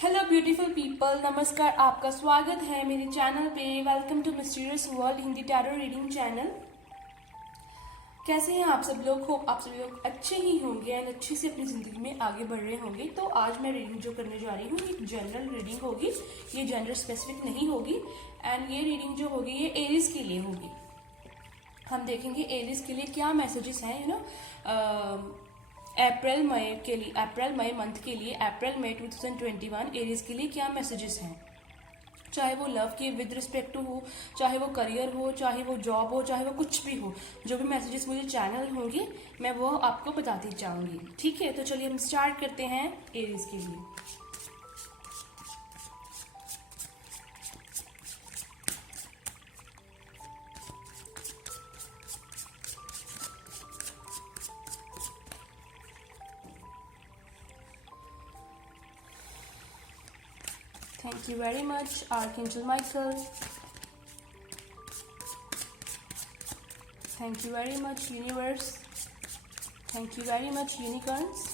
Hello beautiful people, नमस्कार। आपका स्वागत है मेरे चैनल पे। Welcome to mysterious world Hindi tarot reading channel. कैसे हैं आप सब लोग? होप आप सब लोग अच्छे ही होंगे एंड अच्छे से अपनी जिंदगी में आगे बढ़ रहे होंगे। तो आज मैं रीडिंग जो करने जा रही हूँ एक जनरल रीडिंग होगी, ये जेंडर स्पेसिफिक नहीं होगी। एंड ये रीडिंग जो होगी ये एरीज के लिए होगी। हम देखेंगे एरीज के लिए क्या मैसेजेस हैं, अप्रैल मई मंथ के लिए, अप्रैल मई 2021 एरीज के लिए क्या मैसेजेस हैं। चाहे वो लव के विद रिस्पेक्ट टू हो, चाहे वो करियर हो, चाहे वो जॉब हो, चाहे वो कुछ भी हो, जो भी मैसेजेस मुझे चैनल होंगे मैं वो आपको बताती जाऊंगी। ठीक है, तो चलिए हम स्टार्ट करते हैं एरीज के लिए। Thank you very much, Archangel Michael. Thank you very much, Universe. Thank you very much, Unicorns.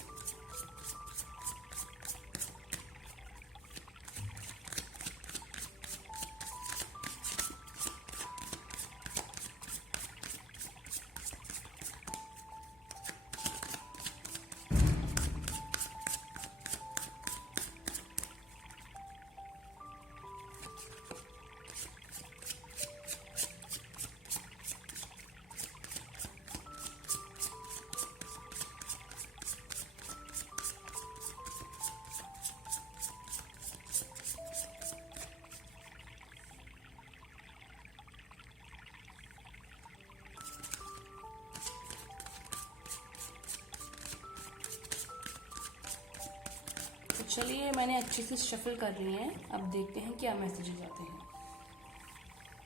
चलिए, मैंने अच्छे से शफल कर ली हैं। अब देखते हैं क्या मैसेजेस आते हैं।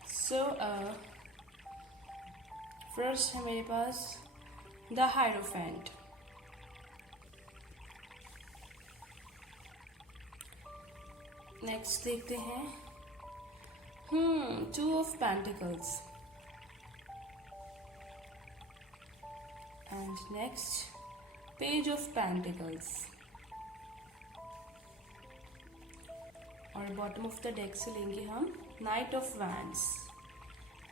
सो फर्स्ट है मेरे पास द हायरोफेंट। नेक्स्ट देखते हैं 2 of pentacles. And next page of pentacles. और बॉटम ऑफ द डेक से लेंगे हम नाइट ऑफ वैंड्स।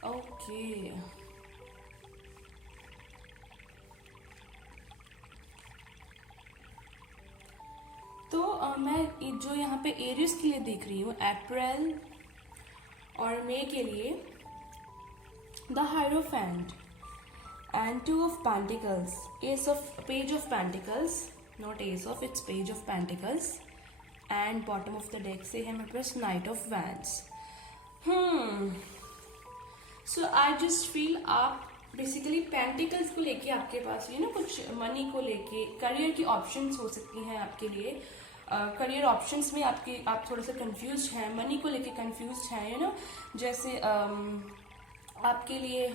ओके, तो मैं जो यहाँ पे एरियस के लिए देख रही हूँ अप्रैल और मई के लिए the Hierophant and 2 of pentacles, page of pentacles, not ace of, it's page of pentacles. And bottom of the deck से है मेरे पास knight of wands. So I just feel आप बेसिकली पेंटिकल्स को लेके आपके पास कुछ मनी को लेके करियर की ऑप्शंस हो सकती हैं आपके लिए। करियर ऑप्शंस में आप थोड़ा सा कंफ्यूज हैं, मनी को लेके कंफ्यूज हैं। जैसे आपके लिए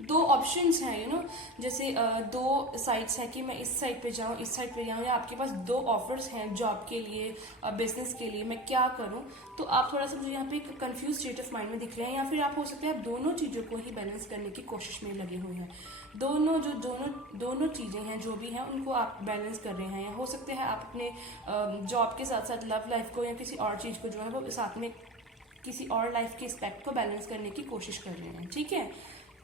2 ऑप्शंस हैं, जैसे 2 साइड्स हैं कि मैं इस साइड पे जाऊँ, इस साइड पे जाऊँ, या आपके पास 2 ऑफर्स हैं जॉब के लिए, बिजनेस के लिए, मैं क्या करूँ। तो आप थोड़ा सा मुझे यहाँ पे एक कंफ्यूज स्टेट ऑफ माइंड में दिख रहे हैं, या फिर आप हो सकते हैं आप दोनों चीज़ों को ही बैलेंस करने की कोशिश में लगे हुए हैं। दोनों चीज़ें हैं जो भी हैं उनको आप बैलेंस कर रहे हैं, या हो सकते हैं आप अपने जॉब के साथ साथ लव लाइफ को या किसी और चीज़ को जो है वो साथ में किसी और लाइफ के एस्पेक्ट को बैलेंस करने की कोशिश कर रहे हैं। ठीक है,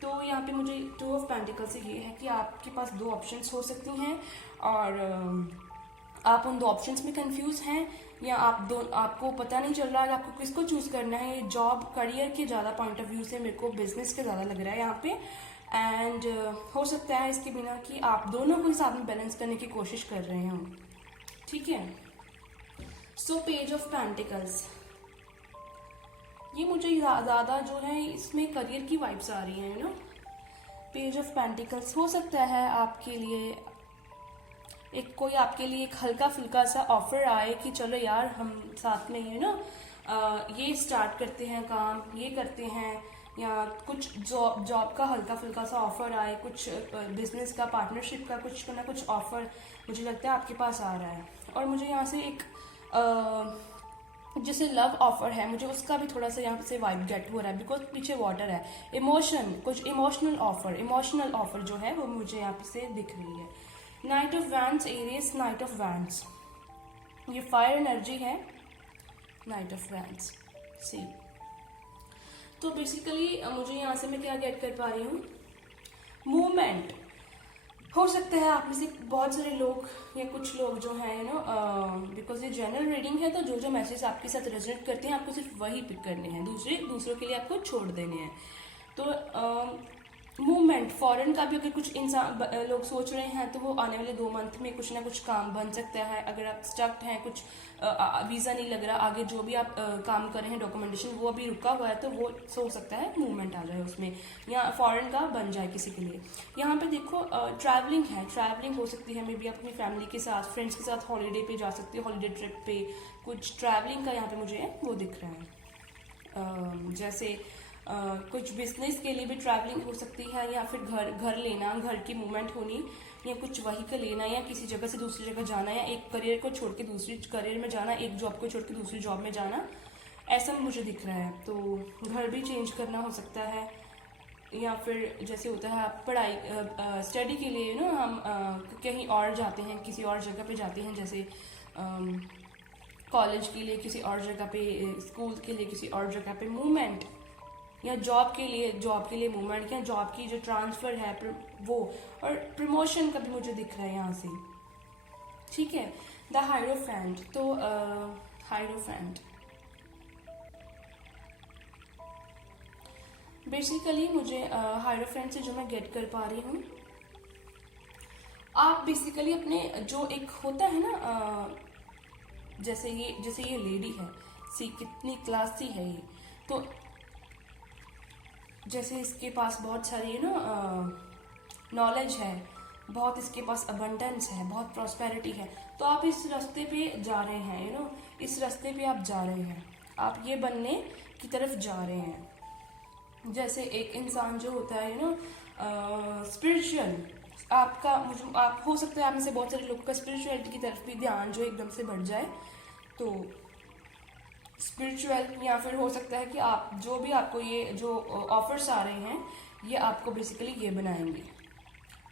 तो यहाँ पे मुझे 2 ऑफ पेंटिकल से ये है कि आपके पास 2 ऑप्शंस हो सकती हैं और आप उन 2 ऑप्शंस में कंफ्यूज हैं, या आपको पता नहीं चल रहा है आपको किसको चूज करना है। जॉब करियर के ज़्यादा पॉइंट ऑफ व्यू से मेरे को बिजनेस के ज़्यादा लग रहा है यहाँ पे। एंड हो सकता है इसके बिना कि आप दोनों को साथ में बैलेंस करने की कोशिश कर रहे हो। ठीक है, सो पेज ऑफ पेंटिकल्स, ये मुझे ज़्यादा जो है इसमें करियर की वाइब्स आ रही हैं। पेज ऑफ पेंटिकल्स हो सकता है आपके लिए कोई आपके लिए एक हल्का फुल्का सा ऑफर आए कि चलो यार हम साथ में ये स्टार्ट करते हैं, काम ये करते हैं, या कुछ जॉब का हल्का फुल्का सा ऑफर आए, कुछ बिजनेस का, पार्टनरशिप का कुछ ना कुछ ऑफर मुझे लगता है आपके पास आ रहा है। और मुझे यहाँ से एक जैसे लव ऑफर है, मुझे उसका भी थोड़ा सा यहाँ से वाइब गेट हो रहा है, बिकॉज पीछे वाटर है। कुछ इमोशनल ऑफर जो है वो मुझे यहाँ से दिख रही है। Knight of wands, Aries, knight of wands, ये फायर एनर्जी है। Knight of wands, see. तो बेसिकली मुझे यहाँ से मैं क्या गेट कर पा रही हूँ, मूवमेंट। हो सकता है आप में से बहुत सारे लोग या कुछ लोग जो हैं बिकॉज ये जनरल रीडिंग है, तो जो जो मैसेज आपके साथ रेजोनेट करते हैं आपको सिर्फ वही पिक करने हैं, दूसरों के लिए आपको छोड़ देने हैं। तो मूवमेंट, फॉरेन का भी अगर कुछ इंसान लोग सोच रहे हैं तो वो आने वाले 2 मंथ में कुछ ना कुछ काम बन सकता है। अगर आप स्टक्ड हैं, कुछ वीज़ा नहीं लग रहा, आगे जो भी आप काम कर रहे हैं, डॉक्यूमेंटेशन वो अभी रुका हुआ है, तो वो हो सकता है मूवमेंट आ जाए उसमें, या फॉरेन का बन जाए किसी के लिए। यहाँ पे देखो ट्रैवलिंग है, ट्रैवलिंग हो सकती है, मे बी अपनी फैमिली के साथ, फ्रेंड्स के साथ हॉलीडे पे जा सकते हो, हॉलीडे ट्रिप पे। कुछ ट्रैवलिंग का यहाँ पे मुझे वो दिख रहा है। जैसे कुछ बिजनेस के लिए भी ट्रैवलिंग हो सकती है, या फिर घर लेना, घर की मूवमेंट होनी, या कुछ व्हीकल लेना, या किसी जगह से दूसरी जगह जाना, या एक करियर को छोड़ के दूसरी करियर में जाना, एक जॉब को छोड़ के दूसरी जॉब में जाना, ऐसा मुझे दिख रहा है। तो घर भी चेंज करना हो सकता है, या फिर जैसे होता है आप पढ़ाई स्टडी के लिए हम कहीं और जाते हैं, किसी और जगह पे जाते हैं, जैसे कॉलेज के लिए किसी और जगह पे, स्कूल के लिए किसी और जगह पे मूवमेंट, या जॉब के लिए मूवमेंट, या जॉब की जो ट्रांसफ़र है वो, और प्रमोशन का भी मुझे दिख रहा है यहाँ से। ठीक है, द हायरोफेंट। तो हायरोफेंट बेसिकली मुझे हायरोफेंट से जो मैं गेट कर पा रही हूँ, आप बेसिकली अपने जो एक होता है ना, जैसे ये लेडी है, सी कितनी क्लासी है ये, तो जैसे इसके पास बहुत सारी नॉलेज है, बहुत इसके पास अबंडेंस है, बहुत प्रॉस्पेरिटी है, तो आप इस रास्ते पे जा रहे हैं, इस रास्ते पे आप जा रहे हैं, आप ये बनने की तरफ जा रहे हैं। जैसे एक इंसान जो होता है स्पिरिचुअल, आप हो सकता है आप में से बहुत सारे लोगों का स्पिरिचुअलिटी की तरफ भी ध्यान जो एकदम से बढ़ जाए, तो स्पिरिचुअल, या फिर हो सकता है कि आप जो भी आपको ये जो ऑफर्स आ रहे हैं, ये आपको बेसिकली ये बनाएंगे,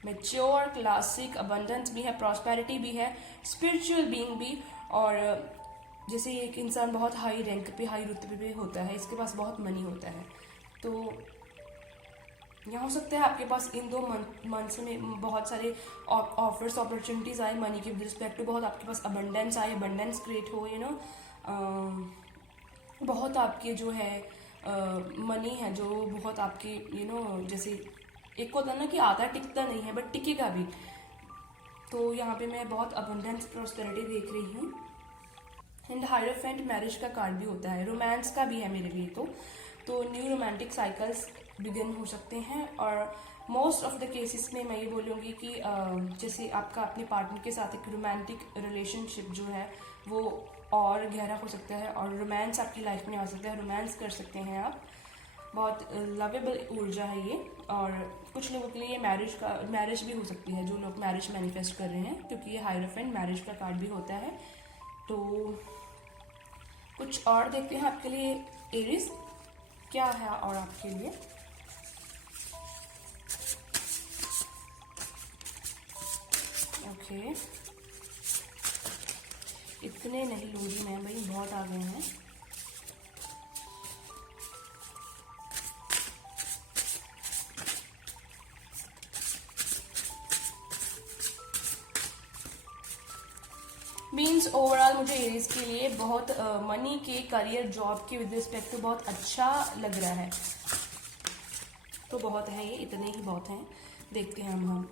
मैच्योर, क्लासिक, अबंडेंस भी है, प्रॉस्पेरिटी भी है, स्पिरिचुअल बीइंग भी। और जैसे एक इंसान बहुत हाई रैंक पे, हाई रुतबे पे होता है, इसके पास बहुत मनी होता है, तो यहाँ हो सकता है आपके पास इन 2 मंथ्स में बहुत सारे ऑफर्स, अपॉर्चुनिटीज आए मनी के रिस्पेक्ट टू, बहुत आपके पास अबंडेंस आए, अबंडेंस क्रिएट हो, बहुत आपके जो है मनी है जो बहुत आपके जैसे एक होता है ना कि आधा टिकता नहीं है बट टिकेगा भी, तो यहाँ पे मैं बहुत अबंडेंस, प्रॉस्पेरिटी देख रही हूँ। एंड हायरोफेंट मैरिज का कार्ड भी होता है, रोमांस का भी है मेरे लिए, तो न्यू रोमांटिक साइकिल्स बिगिन हो सकते हैं। और मोस्ट ऑफ द केसेस में मैं ये बोलूँगी कि जैसे आपका अपने पार्टनर के साथ एक रोमांटिक रिलेशनशिप जो है वो और गहरा हो सकता है, और रोमांस आपकी लाइफ में आ सकता है, रोमांस कर सकते हैं आप, बहुत लवेबल ऊर्जा है ये। और कुछ लोगों के लिए मैरिज भी हो सकती है, जो लोग मैरिज मैनिफेस्ट कर रहे हैं, क्योंकि ये हायरोफेंट मैरिज का कार्ड भी होता है। तो कुछ और देखते हैं आपके लिए एरिस क्या है, और आपके लिए ओके, इतने नहीं लूंगी मैं भाई, बहुत आ गए हैं। मीन्स ओवरऑल मुझे एरीज के लिए बहुत मनी के, करियर, जॉब के विद रिस्पेक्ट टू बहुत अच्छा लग रहा है, तो बहुत है ये, इतने ही बहुत हैं। देखते हैं हम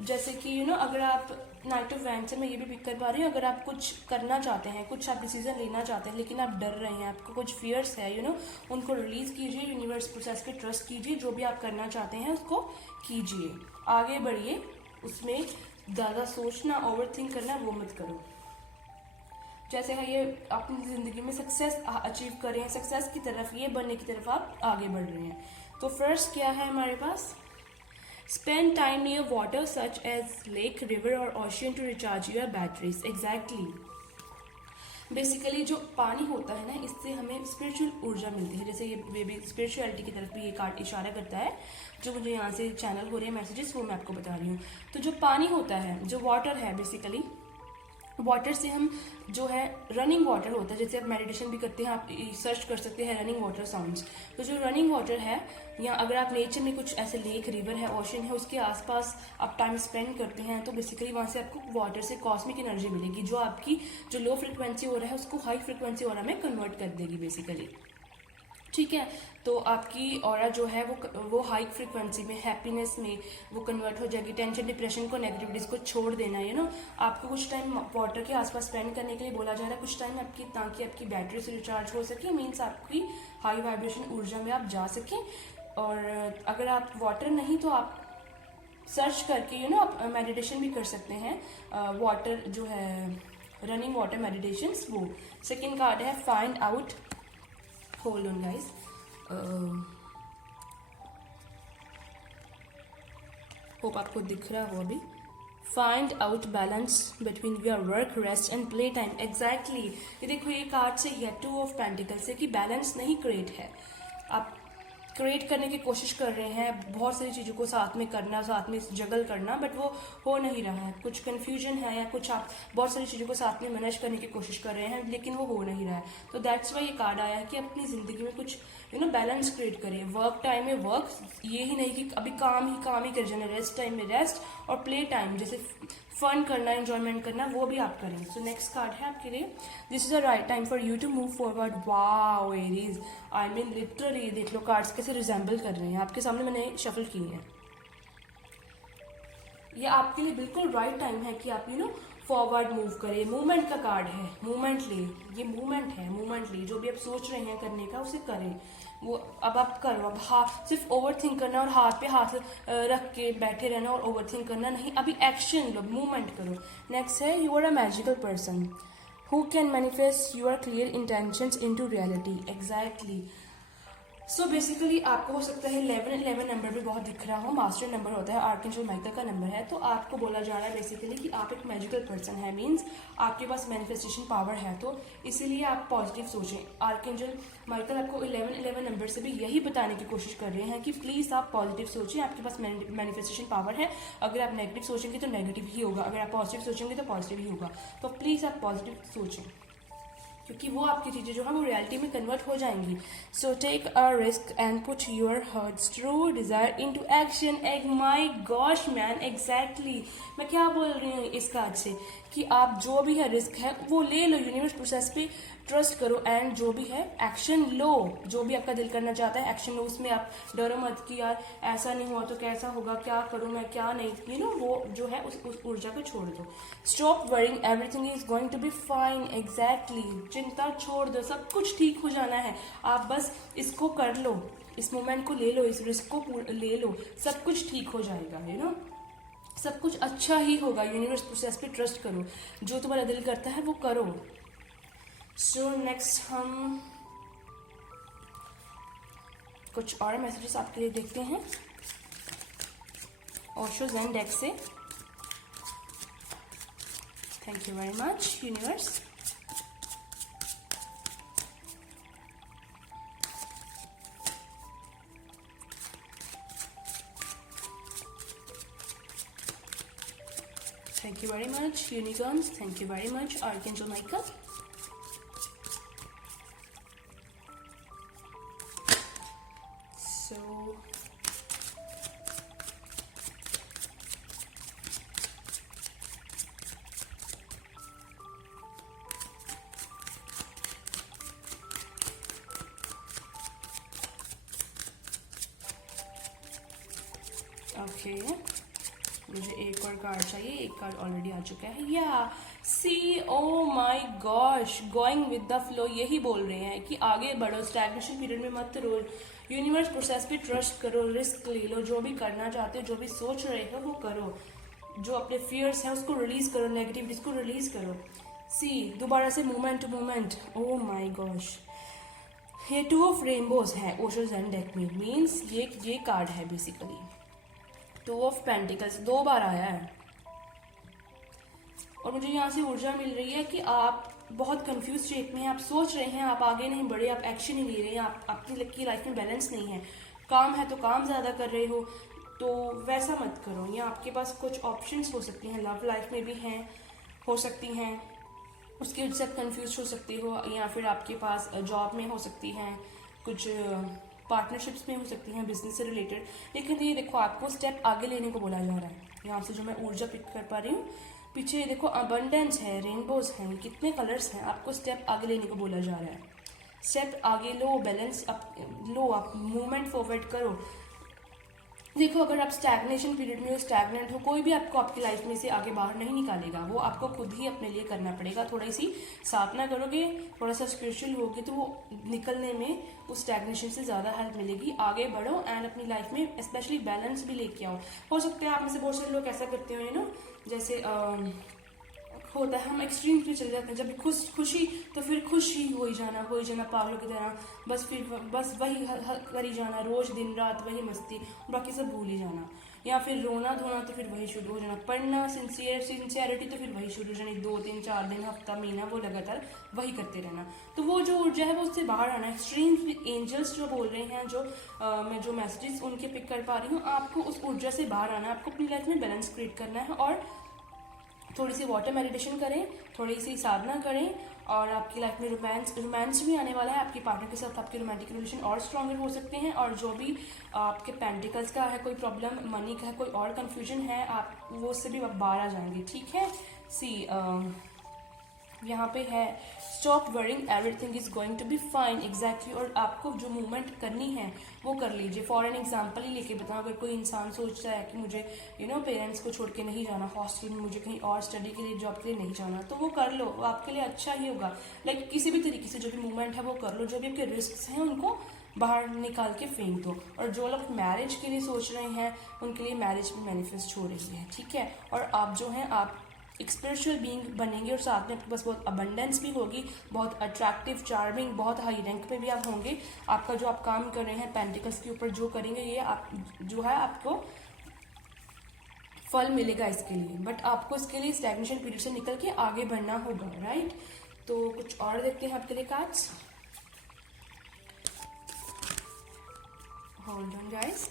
जैसे कि अगर आप नाइट ऑफ वैंड से मैं ये भी पिक कर पा रही हूँ, अगर आप कुछ करना चाहते हैं, कुछ आप डिसीजन लेना चाहते हैं लेकिन आप डर रहे हैं, आपको कुछ फियर्स है, उनको रिलीज कीजिए, यूनिवर्स प्रोसेस पे ट्रस्ट कीजिए, जो भी आप करना चाहते हैं उसको कीजिए, आगे बढ़िए, उसमें ज़्यादा सोचना, ओवर थिंक करना वो मत करो। जैसे है ये अपनी ज़िंदगी में सक्सेस अचीव कर रहे हैं, सक्सेस की तरफ, ये बनने की तरफ आप आगे बढ़ रहे हैं। तो फर्स्ट क्या है हमारे पास, spend time near water such as lake, river और ocean to recharge your batteries. Exactly, basically जो पानी होता है ना, इससे हमें स्पिरिचुअल ऊर्जा मिलती है, जैसे ये बेबी स्पिरिचुअलिटी की तरफ भी ये कार्ड इशारा करता है, जो मुझे यहाँ से चैनल हो रहे हैं मैसेजेस, वो मैं आपको बता रही हूँ। तो जो पानी होता है, जो वाटर है बेसिकली, वाटर से हम जो है रनिंग वाटर होता है, जैसे आप मेडिटेशन भी करते हैं, आप सर्च कर सकते हैं रनिंग वाटर साउंड्स। तो जो रनिंग वाटर है, या अगर आप नेचर में कुछ ऐसे लेक, रिवर है, ओशन है, उसके आसपास आप टाइम स्पेंड करते हैं, तो बेसिकली वहाँ से आपको वाटर से कॉस्मिक एनर्जी मिलेगी, जो आपकी जो लो फ्रिक्वेंसी हो रहा है उसको हाई फ्रिक्वेंसी ऑरा में कन्वर्ट कर देगी बेसिकली। ठीक है, तो आपकी ऑरा जो है वो हाई फ्रिक्वेंसी में, हैप्पीनेस में वो कन्वर्ट हो जाएगी। टेंशन, डिप्रेशन को, नेगेटिविटीज को छोड़ देना है ना। आपको कुछ टाइम वाटर के आसपास स्पेंड करने के लिए बोला जा रहा है, कुछ टाइम आपकी, ताकि आपकी बैटरी से रिचार्ज हो सके, मीन्स आपकी हाई वाइब्रेशन ऊर्जा में आप जा सकें। और अगर आप वाटर नहीं तो आप सर्च करके आप मेडिटेशन भी कर सकते हैं, वाटर जो है रनिंग वाटर मेडिटेशन। वो सेकेंड कार्ड है find out, hold on guys, hope आपको दिख रहा हो अभी। Find out balance between your work, rest and play time. Exactly, ये देखो ये कार्ड से ही है, 2 ऑफ पेंटिकल्स से, कि बैलेंस नहीं क्रिएट है। आप क्रिएट करने की कोशिश कर रहे हैं, बहुत सारी चीज़ों को साथ में करना, साथ में जगल करना, बट वो हो नहीं रहा है। कुछ कन्फ्यूजन है, या कुछ आप बहुत सारी चीज़ों को साथ में मैनेज करने की कोशिश कर रहे हैं, लेकिन वो हो नहीं रहा है। तो दैट्स वाई ये कार्ड आया है कि अपनी ज़िंदगी में कुछ बैलेंस क्रिएट करिए। वर्क टाइम में वर्क, ये ही नहीं कि अभी काम ही कर जाना, रेस्ट टाइम में रेस्ट, और प्ले टाइम जैसे फन करना, एंजॉयमेंट करना, वो भी आप करें। सो नेक्स्ट कार्ड है आपके लिए, this is the right time for you to move forward. Wow Aries, I mean literally देख लो कार्ड्स कैसे रिजेंबल कर रहे हैं, आपके सामने मैंने शफल किए हैं। ये आपके लिए बिल्कुल राइट टाइम है कि आप फॉरवर्ड मूव करें। मूवमेंट का कार्ड है, मूवमेंट ले, ये मूवमेंट है, मूवमेंट ले, जो भी आप सोच रहे हैं करने का उसे करें। वो अब आप करो। अब हाथ सिर्फ ओवर थिंक करना और हाथ पे हाथ रख के बैठे रहना और ओवर थिंक करना नहीं, अभी एक्शन लो, मूवमेंट करो। नेक्स्ट है you are a magical person who can manifest your clear intentions into reality. Exactly, so basically आपको हो सकता है 11 नंबर भी बहुत दिख रहा हो, मास्टर नंबर होता है, आर्कएंजल माइकल का नंबर है। तो आपको बोला जा रहा है बेसिकली कि आप एक मैजिकल पर्सन है, मींस आपके पास मैनिफेस्टेशन पावर है, तो इसीलिए आप पॉजिटिव सोचें। आर्कएंजल माइकल आपको 11 नंबर से भी यही बताने की कोशिश कर रहे हैं कि प्लीज़ आप पॉजिटिव सोचें, आपके पास मैनिफेस्टेशन पावर है। अगर आप नेगेटिव सोचेंगे तो नेगेटिव ही होगा, अगर आप पॉजिटिव सोचेंगे तो पॉजिटिव ही होगा। तो प्लीज़ आप पॉजिटिव सोचें, क्योंकि वो आपकी चीज़ें जो है वो रियलिटी में कन्वर्ट हो जाएंगी। So take a risk and put your heart's true desire into action. Ugh my gosh man, exactly मैं क्या बोल रही हूँ इस कार्ड से, कि आप जो भी है रिस्क है वो ले लो, यूनिवर्स प्रोसेस पे ट्रस्ट करो, एंड जो भी है एक्शन लो। जो भी आपका दिल करना चाहता है एक्शन लो, उसमें आप डरो मत कि यार ऐसा नहीं हुआ तो कैसा होगा, क्या करूँ मैं क्या नहीं, वो जो है उस ऊर्जा को छोड़ दो। Stop worrying, everything is going to be fine. Exactly, चिंता छोड़ दो, सब कुछ ठीक हो जाना है। आप बस इसको कर लो, इस मोमेंट को ले लो, इस रिस्क को ले लो, सब कुछ ठीक हो जाएगा। सब कुछ अच्छा ही होगा। यूनिवर्स प्रोसेस पे ट्रस्ट करो, जो तुम्हारा दिल करता है वो करो। सो नेक्स्ट हम कुछ और मैसेजेस आपके लिए देखते हैं ओशो ज़ेन डेक से। Thank you very much universe. Thank you very much, Unicorns. Thank you very much, Archangel Michael. So, okay. मुझे एक और कार्ड चाहिए, एक कार्ड ऑलरेडी आ चुका है। या see, oh my gosh, going with the flow, यही बोल रहे हैं कि आगे बढ़ो, स्टैग्नेशन पीरियड में मत रहो, यूनिवर्स प्रोसेस पे ट्रस्ट करो, रिस्क ले लो, जो भी करना चाहते हो, जो भी सोच रहे हो वो करो, जो अपने फियर्स हैं उसको रिलीज करो, नेगेटिविटीज को रिलीज करो। सी, दोबारा से मूवमेंट, ओ माई गॉश, ये 2 ऑफ रेनबोज है ओशो ज़ेन डेक में, मीन्स ये कार्ड है बेसिकली 2 ऑफ पेंटिकल्स 2 बार आया है। और मुझे यहाँ से ऊर्जा मिल रही है कि आप बहुत कंफ्यूज स्टेट में हैं, आप सोच रहे हैं, आप आगे नहीं बढ़े, आप एक्शन नहीं ले रहे हैं, आपकी लाइफ में बैलेंस नहीं है। काम है तो काम ज़्यादा कर रहे हो, तो वैसा मत करो। या आपके पास कुछ ऑप्शंस हो सकते हैं, लव लाइफ में भी हैं, हो सकती हैं, उसकी वजह से आप कन्फ्यूज हो सकते हो, या फिर आपके पास जॉब में हो सकती हैं, कुछ पार्टनरशिप्स में हो सकती हैं बिजनेस से रिलेटेड। लेकिन ये देखो आपको स्टेप आगे लेने को बोला जा रहा है। यहाँ से जो मैं ऊर्जा पिक कर पा रही हूँ, पीछे ये देखो अबंडेंस है, रेनबोज हैं, कितने कलर्स हैं, आपको स्टेप आगे लेने को बोला जा रहा है। स्टेप आगे लो, बैलेंस लो, आप मूवमेंट फॉरवर्ड करो। देखो अगर आप स्टैग्नेशन पीरियड में हो, स्टैग्नेंट हो, कोई भी आपको आपकी लाइफ में से आगे बाहर नहीं निकालेगा, वो आपको खुद ही अपने लिए करना पड़ेगा। थोड़ी सी साधना करोगे, थोड़ा सा स्पिरिचुअल होगे, तो वो निकलने में उस स्टैग्नेशन से ज़्यादा हेल्प मिलेगी। आगे बढ़ो एंड अपनी लाइफ में स्पेशली बैलेंस भी लेके आओ। हो सकता है आप में से बहुत सारे लोग ऐसा करते हो, जैसे होता है हम एक्सट्रीम पे चले जाते हैं। जब खुशी तो फिर खुश ही हो ही जाना पागलों की तरह, बस वही करी जाना, रोज दिन रात वही मस्ती, बाकी सब भूल ही जाना। या फिर रोना धोना तो फिर वही शुरू हो जाना, पढ़ना सिंसियरिटी तो फिर वही शुरू हो जानी, 2-3-4 दिन, हफ्ता, महीना, वो लगातार वही करते रहना। तो वो जो ऊर्जा है वो उससे बाहर आना। एक्सट्रीम एंजल्स जो बोल रहे हैं, मैं जो मैसेजेस उनके पिक कर पा रही हूँ, आपको उस ऊर्जा से बाहर आना है। आपको अपनी लाइफ में बैलेंस क्रिएट करना है और थोड़ी सी वाटर मेडिटेशन करें, थोड़ी सी साधना करें, और आपकी लाइफ में रोमांस भी आने वाला है। आपके पार्टनर के साथ आपके रोमांटिक रिलेशन और स्ट्रॉन्गर हो सकते हैं। और जो भी आपके पेंटिकल्स का है कोई प्रॉब्लम, मनी का है कोई और कंफ्यूजन है, आप वो उससे भी बाहर आ जाएंगे। ठीक है। यहाँ पे है stop worrying, everything is going to be fine. Exactly. और आपको जो मूवमेंट करनी है वो कर लीजिए। फॉर एन एग्जाम्पल ही लेके बताऊँ, अगर कोई इंसान सोचता है कि मुझे पेरेंट्स को छोड़ के नहीं जाना हॉस्टल में, मुझे कहीं और स्टडी के लिए, जॉब के लिए नहीं जाना, तो वो कर लो, वो आपके लिए अच्छा ही होगा। लाइक किसी भी तरीके से जो भी मूवमेंट है वो कर लो। जो भी आपके रिस्क हैं उनको बाहर निकाल के फेंक दो। और जो लोग मैरिज के लिए सोच रहे हैं उनके लिए मैरिज भी मैनिफेस्ट हो रही है। ठीक है। और आप जो हैं, आप एक स्पिरिचुअल बीइंग बनेंगे और साथ में आपके पास बहुत अबंडेंस भी होगी, बहुत अट्रैक्टिव, चार्मिंग, बहुत हाई रैंक पे भी आप होंगे। आपका जो आप काम कर रहे हैं पेंटिकल्स के ऊपर जो करेंगे, ये आप जो है आपको फल मिलेगा इसके लिए। बट आपको इसके लिए स्टैग्नेशन पीरियड से निकल के आगे बढ़ना होगा। राइट। तो कुछ और देखते हैं आपके लिए cards. Hold on guys.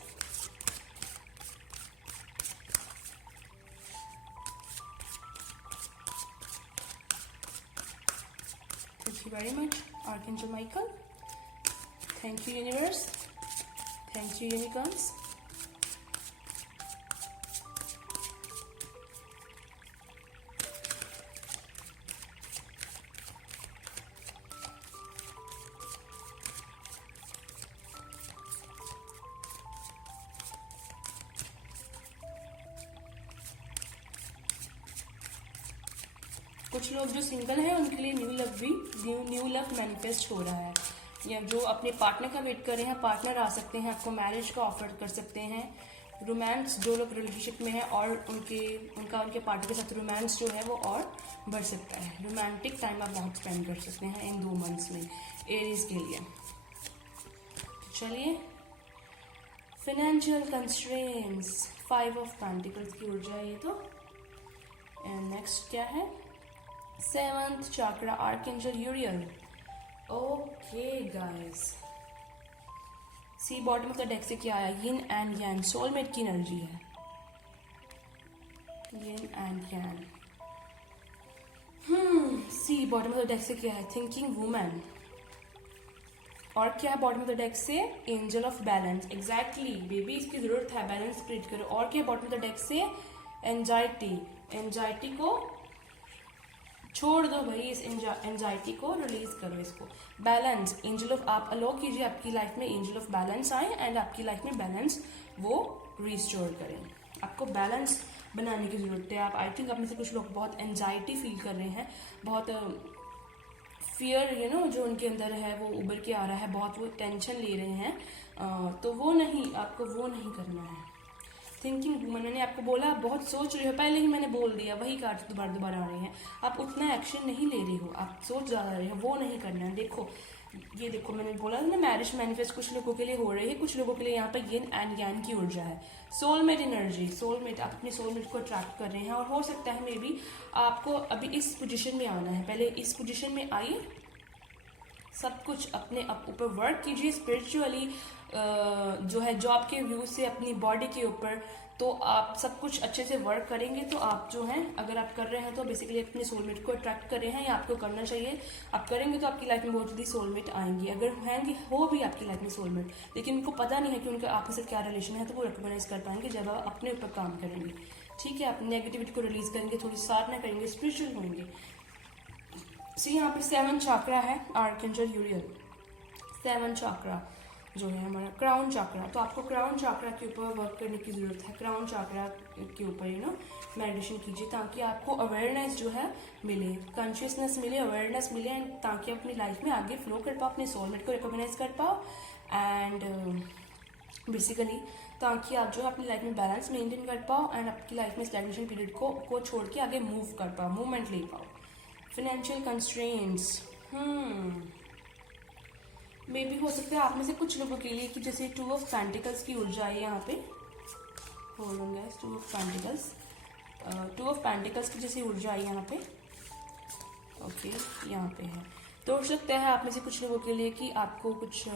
Thank you very much, Archangel Michael. Thank you, Universe. Thank you, Unicorns. कुछ लोग जो सिंगल हैं उनके लिए न्यू लव मैनिफेस्ट हो रहा है। या जो अपने पार्टनर का वेट कर रहे हैं, पार्टनर आ सकते हैं, आपको मैरिज का ऑफर कर सकते हैं। रोमांस, जो लोग रिलेशनशिप में है और उनके पार्टनर के साथ रोमांस जो है वो और बढ़ सकता है। रोमांटिक टाइम आप बहुत स्पेंड कर सकते हैं इन 2 मंथ्स में एरीज के लिए। चलिए, फाइनेंशियल कंस्ट्रेंट्स, 5 ऑफ पेंटिकल्स की ऊर्जा है ये तो। एंड नेक्स्ट क्या है? 7th chakra, Archangel Uriel. Okay guys, see bottom of the deck से क्या आया? यिन एंड यांग, सोलमेट की एनर्जी है। Yin and yang. See bottom of the deck से क्या है? Thinking woman. और क्या है बॉटम ऑफ द डेक से? Angel of balance. Exactly baby, इसकी जरूरत है, बैलेंस क्रिएट करो। और क्या है बॉटम ऑफ द डेक से? एंजाइटी को छोड़ दो भाई, इस एंजाइटी को रिलीज करो, इसको बैलेंस। एंजल ऑफ, आप अलो कीजिए आपकी लाइफ में एंजल ऑफ बैलेंस आए एंड आपकी लाइफ में बैलेंस वो रिस्टोर करें। आपको बैलेंस बनाने की जरूरत है। आप, आई थिंक आप में से कुछ लोग बहुत एंजाइटी फील कर रहे हैं, बहुत फियर जो उनके अंदर है वो उभर के आ रहा है, बहुत वो टेंशन ले रहे हैं। तो वो नहीं, आपको वो नहीं करना है। थिंकिंग वुमन, मैंने आपको बोला आप बहुत सोच रहे हो, पहले ही मैंने बोल दिया, वही कार्ड दोबारा आ रहे हैं। आप उतना एक्शन नहीं ले रहे हो, आप सोच ज़्यादा रहे हो, वो नहीं करना है। देखो, ये देखो, मैंने बोला ना मैरिज मैनिफेस्ट कुछ लोगों के लिए हो रही है, कुछ लोगों के लिए यहाँ पर यिन एंड यांग की ऊर्जा है। सोलमेट एनर्जी, सोलमेट, आप अपने सोलमेट को अट्रैक्ट कर रहे हैं। और हो सकता है मे बी आपको अभी इस पोजीशन में आना है। पहले इस पोजीशन में आइए, सब कुछ अपने ऊपर वर्क कीजिए स्पिरिचुअली, जो है जॉब के व्यू से अपनी बॉडी के ऊपर। तो आप सब कुछ अच्छे से वर्क करेंगे तो आप जो है, अगर आप कर रहे हैं तो बेसिकली अपने सोलमेट को अट्रैक्ट कर रहे हैं, या आपको करना चाहिए। आप करेंगे तो आपकी लाइफ में बहुत जल्दी सोलमेट आएंगी। अगर हैंगी हो भी आपकी लाइफ में सोलमेट, लेकिन उनको पता नहीं है कि उनका आपके साथ क्या रिलेशन है, तो वो रिकॉग्नाइज कर पाएंगे जब आप अपने ऊपर काम करेंगे। ठीक है, आप नेगेटिविटी को रिलीज करेंगे, थोड़ी साधना करेंगे, स्पिरिचुअल होंगे। यहाँ पे 7 चाक्रा है, आर्कएंजल यूरियल 7 चाक्रा जो है हमारा क्राउन चाक्रा। तो आपको क्राउन चाक्रा के ऊपर वर्क करने की जरूरत है। क्राउन चाक्रा के ऊपर मेडिटेशन कीजिए, ताकि आपको अवेयरनेस जो है मिले, कॉन्शियसनेस मिले, अवेयरनेस मिले, एंड ताकि अपनी लाइफ में आगे फ्लो कर पाओ, अपने सोलमेट को रिकॉग्नाइज कर पाओ, एंड बेसिकली ताकि आप जो है अपनी लाइफ में बैलेंस मेंटेन कर पाओ, एंड आपकी लाइफ में स्टैग्नेशन पीरियड को छोड़ के आगे मूव कर पाओ, मूवमेंट ले पाओ। फाइनेंशियल कंस्ट्रेंट्स, मे भी हो सकता है आप में से कुछ लोगों के लिए कि जैसे 2 ऑफ पेंटिकल्स की ऊर्जा है यहाँ पे। Hold on guys, 2 of pentacles, 2 of pentacles की जैसी ऊर्जा है यहाँ पे। ओके, यहाँ पे है। तो हो सकता है आप में से कुछ लोगों के लिए कि आपको कुछ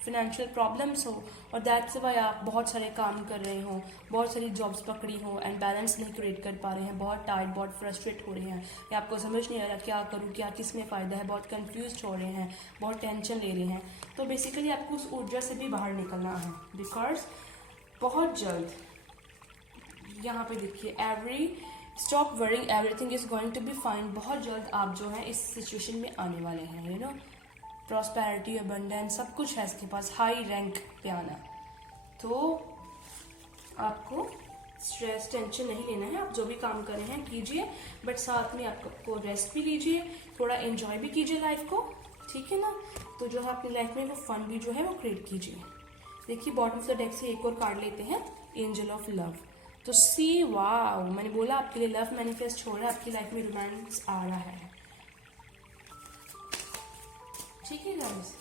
फाइनेंशियल प्रॉब्लम्स हो, और दैट्स वाई आप बहुत सारे काम कर रहे हो, बहुत सारी जॉब्स पकड़ी हो, एंड बैलेंस नहीं क्रिएट कर पा रहे हैं, बहुत टायर्ड, बहुत फ्रस्ट्रेट हो रहे हैं, या आपको समझ नहीं आ रहा क्या करूँ, क्या किस में फ़ायदा है, बहुत कंफ्यूज हो रहे हैं, बहुत टेंशन ले रहे हैं। तो बेसिकली आपको उस ऊर्जा से भी बाहर निकलना है, बिकॉज बहुत जल्द यहाँ पे देखिए, stop worrying, everything is going to be fine. बहुत जल्द आप जो है इस सिचुएशन में आने वाले हैं, प्रॉस्पेरिटी, अबंडेंस, सब कुछ है इसके पास, हाई रैंक पे आना। तो आपको स्ट्रेस, टेंशन नहीं लेना है। आप जो भी काम कर रहे हैं कीजिए, बट साथ में आपको रेस्ट भी लीजिए, थोड़ा एंजॉय भी कीजिए लाइफ को, ठीक है ना। तो जो है अपनी लाइफ में वो फन भी जो है वो क्रिएट कीजिए। देखिए बॉटम ऑफ द डेक से एक और कार्ड लेते हैं, एंजल ऑफ लव। तो सी वाओ, मैंने बोला आपके लिए लव मैनिफेस्ट हो रहा है, आपकी लाइफ में रोमांस आ रहा है, ठीक है गाइस।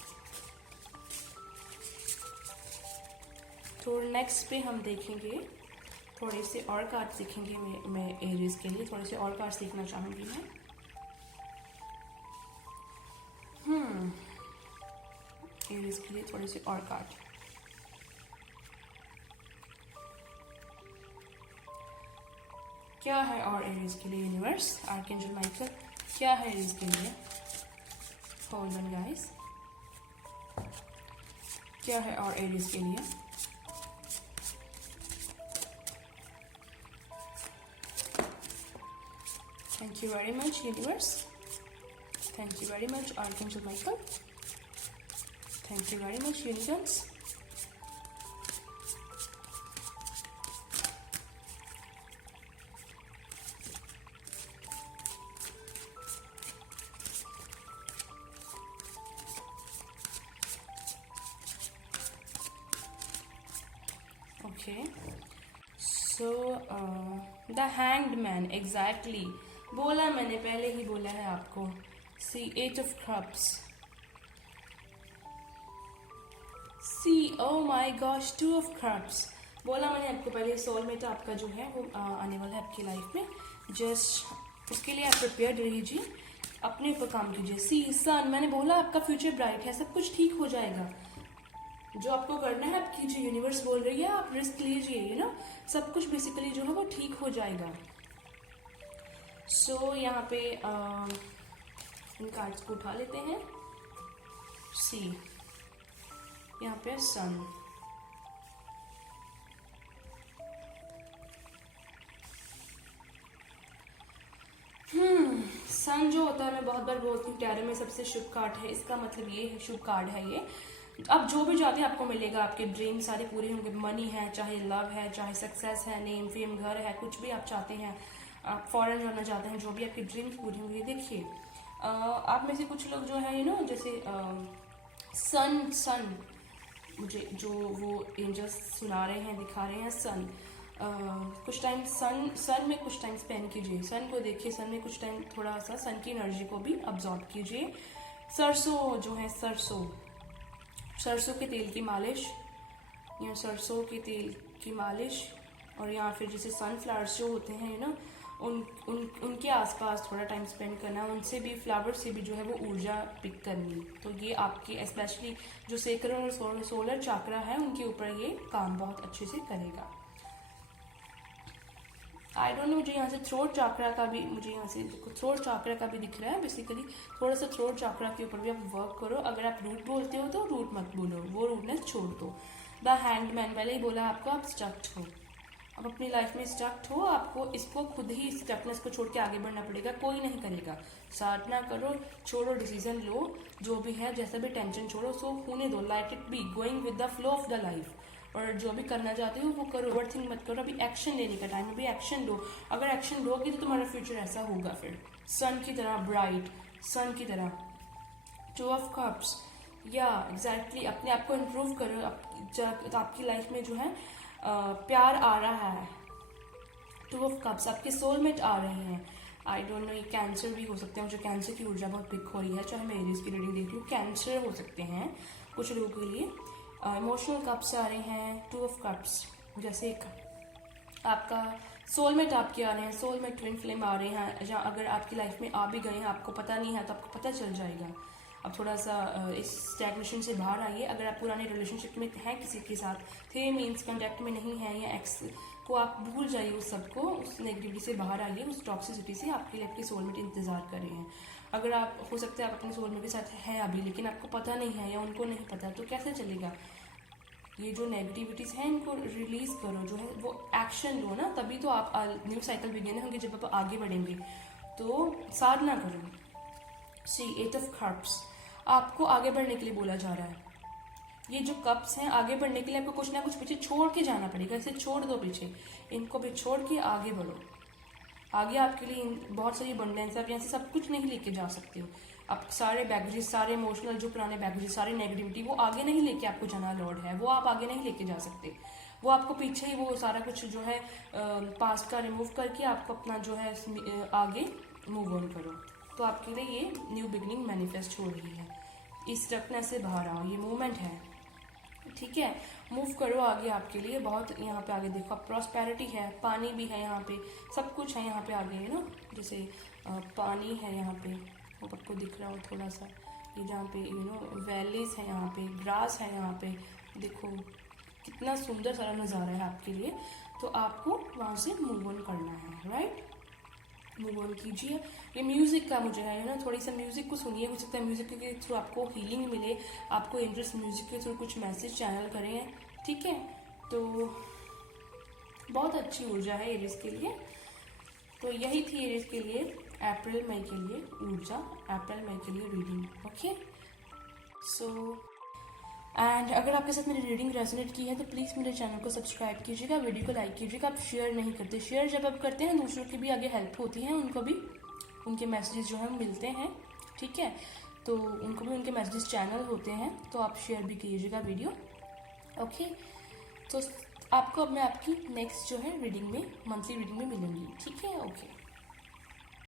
तो नेक्स्ट पे हम देखेंगे थोड़े से और कार्ड्स देखेंगे। मैं एरीज के लिए थोड़े से और कार्ड्स देखना चाहूंगी मैं। एरीज के लिए थोड़े से और कार्ड। क्या है और एरीज के लिए यूनिवर्स, आर्कएंजल माइकल, क्या है एरीज के लिए? होल्ड ऑन गाइस, क्या है और एरीज के लिए? Thank you very much universe, thank you very much archangel Michael, thank you very much universe. Okay, so the hanged man, exactly, बोला मैंने, पहले ही बोला है आपको। See, 8 of cups, see, oh my gosh, 2 of cups, बोला मैंने आपको पहले, सोलमेट आपका जो है वो आने वाला है आपकी लाइफ में। जस्ट उसके लिए आप प्रिपेयर्ड रहिए, अपने ऊपर काम कीजिए। सी सन, मैंने बोला आपका फ्यूचर ब्राइट है, सब कुछ ठीक हो जाएगा। जो आपको करना है आप कीजिए, यूनिवर्स बोल रही है आप रिस्क लीजिए, सब कुछ बेसिकली जो है वो ठीक हो जाएगा। सो यहाँ पे इन कार्ड्स को उठा लेते हैं। सी, यहाँ पे सन, सन जो होता है, मैं बहुत बार बोलती हूँ टैरो में सबसे शुभ कार्ड है। इसका मतलब ये है, शुभ कार्ड है ये। अब जो भी चाहते हैं आपको मिलेगा, आपके ड्रीम सारे पूरे होंगे। मनी है, चाहे लव है, चाहे सक्सेस है, नेम फेम, घर है, कुछ भी आप चाहते हैं, आप फॉरेन जाना चाहते हैं, जो भी आपके ड्रीम्स पूरी होंगे। देखिए आप में से कुछ लोग जो है जैसे सन मुझे जो वो एंजल्स सुना रहे हैं, दिखा रहे हैं सन। कुछ टाइम सन में कुछ टाइम स्पेंड कीजिए, सन को देखिए, सन में कुछ टाइम थोड़ा सा सन की एनर्जी को भी अब्जॉर्ब कीजिए। सरसों जो है, सरसों के तेल की मालिश, या सरसों के तेल की मालिश, और या फिर जैसे सनफ्लावर्स जो होते हैं उनके आसपास थोड़ा टाइम स्पेंड करना, उनसे भी, फ्लावर से भी जो है वो ऊर्जा पिक करनी। तो ये आपके स्पेशली जो सेक्रल और सोलर चाकरा है उनके ऊपर ये काम बहुत अच्छे से करेगा। आई डोंट नो, मुझे यहाँ से थ्रोट चाकरा का भी, मुझे यहाँ से थ्रोट चाकरा का भी दिख रहा है। बेसिकली थोड़ा सा थ्रोट चाकरा के ऊपर भी आप वर्क करो। अगर आप रूट बोलते हो तो रूट मत बोलो, वो रूटनेस छोड़ दो। द हैंडमैन, पहले ही बोला आपको, आप स्टक्ड हो, अब अपनी लाइफ में स्टक्ड हो, आपको इसको खुद ही स्टकनेस को छोड़ के आगे बढ़ना पड़ेगा, कोई नहीं करेगा। साधना करो, छोड़ो, डिसीजन लो, जो भी है, जैसा भी टेंशन छोड़ो, सो होने दो, let it be, going with the flow of the life. और जो भी करना चाहते हो वो करो, ओवरथिंक मत करो, अभी एक्शन लेने का टाइम, अभी एक्शन लो। अगर एक्शन लोगे तो तुम्हारा फ्यूचर ऐसा होगा फिर सन की तरह ब्राइट, सन की तरह। टू ऑफ कप्स, या एग्जैक्टली अपने आप को इम्प्रूव करो। तो आपकी लाइफ में जो है प्यार आ रहा है। टू ऑफ कप्स, आपके सोलमेट आ रहे हैं। आई डोंट नो, ये कैंसर भी हो सकते हैं, मुझे कैंसर की ऊर्जा बहुत पिक हो रही है, चाहे मैं एरीज की रीडिंग देख लूँ, कैंसर हो सकते हैं कुछ लोगों के लिए। इमोशनल कप्स आ रहे हैं, टू ऑफ कप्स, जैसे एक आपका सोलमेट आपके आ रहे हैं, सोलमेट ट्विन फ्लेम आ रहे हैं, जहाँ अगर आपकी लाइफ में आ भी गए हैं, आपको पता नहीं है तो आपको पता चल जाएगा। अब थोड़ा सा इस स्टैग्नेशन से बाहर आइए। अगर आप पुराने रिलेशनशिप में हैं, किसी के साथ थे, मीन्स कॉन्टैक्ट में नहीं है, या एक्स को आप भूल जाइए, उस सबको, उस नेगेटिविटी से बाहर आइए, उस टॉक्सिसिटी से। आपके लिए आपके सोलमेट इंतजार कर रहे हैं। अगर आप, हो सकता है आप अपने सोलमेट के साथ हैं अभी, लेकिन आपको पता नहीं है या उनको नहीं पता, तो कैसे चलेगा? ये जो नेगेटिविटीज़ हैं इनको रिलीज करो, जो है वो एक्शन लो ना, तभी तो आप न्यू साइकिल बिगिन होंगे, जब आप आगे बढ़ेंगे। तो साधना करो। सी 8 ऑफ कप्स, आपको आगे बढ़ने के लिए बोला जा रहा है। ये जो कप्स हैं, आगे बढ़ने के लिए आपको कुछ ना कुछ पीछे छोड़ के जाना पड़ेगा। इसे छोड़ दो पीछे, इनको भी छोड़ के आगे बढ़ो। आगे आपके लिए बहुत सारी अबंडेंस है, आप यहाँ से सब कुछ नहीं लेके जा सकते हो। आप सारे बैगेजेस, सारे इमोशनल जो पुराने बैगेजेस, सारी नेगेटिविटी, वो आगे नहीं लेके आपको जाना लॉर्ड है, वो आप आगे नहीं लेके जा सकते। वो आपको पीछे ही वो सारा कुछ जो है पास्ट का रिमूव करके आपको अपना जो है आगे मूव ऑन करो। तो आपके लिए ये न्यू बिगनिंग मैनिफेस्ट हो रही है। इस स्टकनेस से बाहर आओ, ये मूवमेंट है, ठीक है। मूव करो आगे, आपके लिए बहुत यहाँ पे आगे देखो, प्रॉस्पेरिटी है, पानी भी है यहाँ पे, सब कुछ है यहाँ पे आगे, है ना। जैसे पानी है यहाँ पे, वो आपको दिख रहा हो थोड़ा सा, ये जहाँ पे वैलीज है, यहाँ पे ग्रास है, यहाँ पे देखो कितना सुंदर सारा नज़ारा है आपके लिए। तो आपको वहाँ से मूव ऑन करना है, राइट। मूव ऑन कीजिए। ये म्यूज़िक का मुझे है ना, थोड़ी सा म्यूज़िक को सुनिए, हो सकता है म्यूज़िक के थ्रू आपको हीलिंग मिले, आपको इंटरेस्ट म्यूज़िक के थ्रू कुछ मैसेज चैनल करें, ठीक है। तो बहुत अच्छी ऊर्जा है एरीज के लिए। तो यही थी एरीज के लिए अप्रैल मई के लिए ऊर्जा, अप्रैल मई के लिए रीडिंग, ओके। सो एंड अगर आपके साथ मेरी रीडिंग रेजोनेट की है तो प्लीज़ मेरे चैनल को सब्सक्राइब कीजिएगा, वीडियो को लाइक कीजिएगा। आप शेयर नहीं करते, शेयर जब आप करते हैं दूसरों की भी आगे हेल्प होती है, उनको भी उनके मैसेजेस जो है मिलते हैं, ठीक है। तो उनको भी उनके मैसेजेस चैनल होते हैं, तो आप शेयर भी कीजिएगा वीडियो, ओके। तो आपको अब मैं आपकी नेक्स्ट जो है रीडिंग में, मंथली रीडिंग में मिलूंगी, ठीक है, ओके।